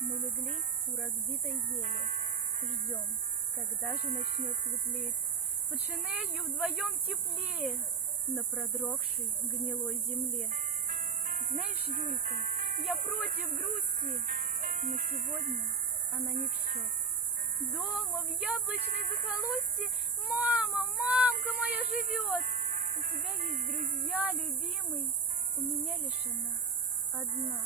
Мы легли у разбитой ели, ждем, когда же начнет светлеть. Под шинелью вдвоем теплее на продрогшей гнилой земле. Знаешь, Юлька, я против грусти, но сегодня она не в счет. Дома, в яблочной захолустье, мама, мамка моя живет. У тебя есть друзья, любимый, у меня лишь она одна.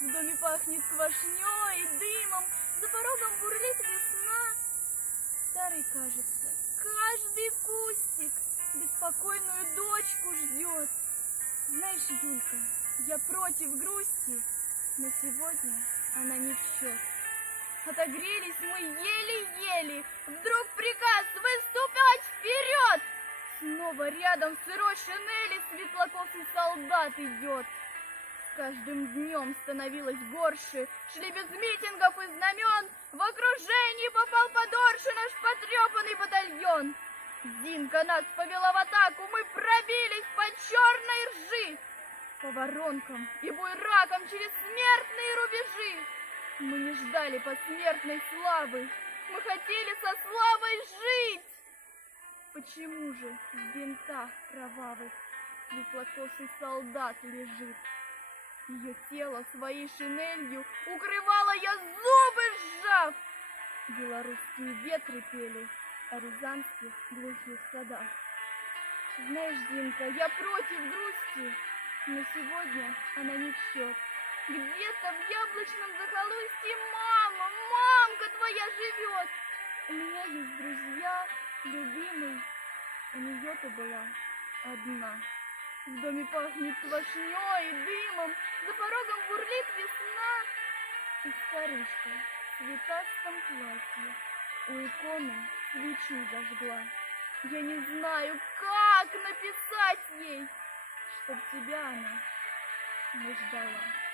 В доме пахнет квашней и дымом, за порогом бурлит весна. Старый, кажется, каждый кустик беспокойную дочку ждет. Знаешь, Юлька, я против грусти, но сегодня она не в счет. Отогрелись мы еле-еле, вдруг приказ выступать вперед. Снова рядом в сырой шинели светлокосый солдат идет. С каждым днем становилось горше, шли без митингов и знамен. В окружении попал подорше наш потрепанный батальон. Зинка нас повела в атаку, мы пробились по черной ржи, по воронкам и буйракам через смертные рубежи. Мы не ждали посмертной славы, мы хотели со славой жить. Почему же в бинтах кровавых светлокосый солдат лежит? Ее тело своей шинелью укрывала я, зубы сжав. Белорусские ветры пели о рязанских глухих садах. Знаешь, Зинка, я против грусти, но сегодня она не в счет. Где-то в яблочном захолустье мама, мамка твоя живет. У меня есть друзья, любимый, у нее-то была одна. В доме пахнет квашней и дымом, за порогом бурлит весна. И старушка в цветастом платье у иконы свечу зажгла. Я не знаю, как написать ей, чтоб тебя она не ждала.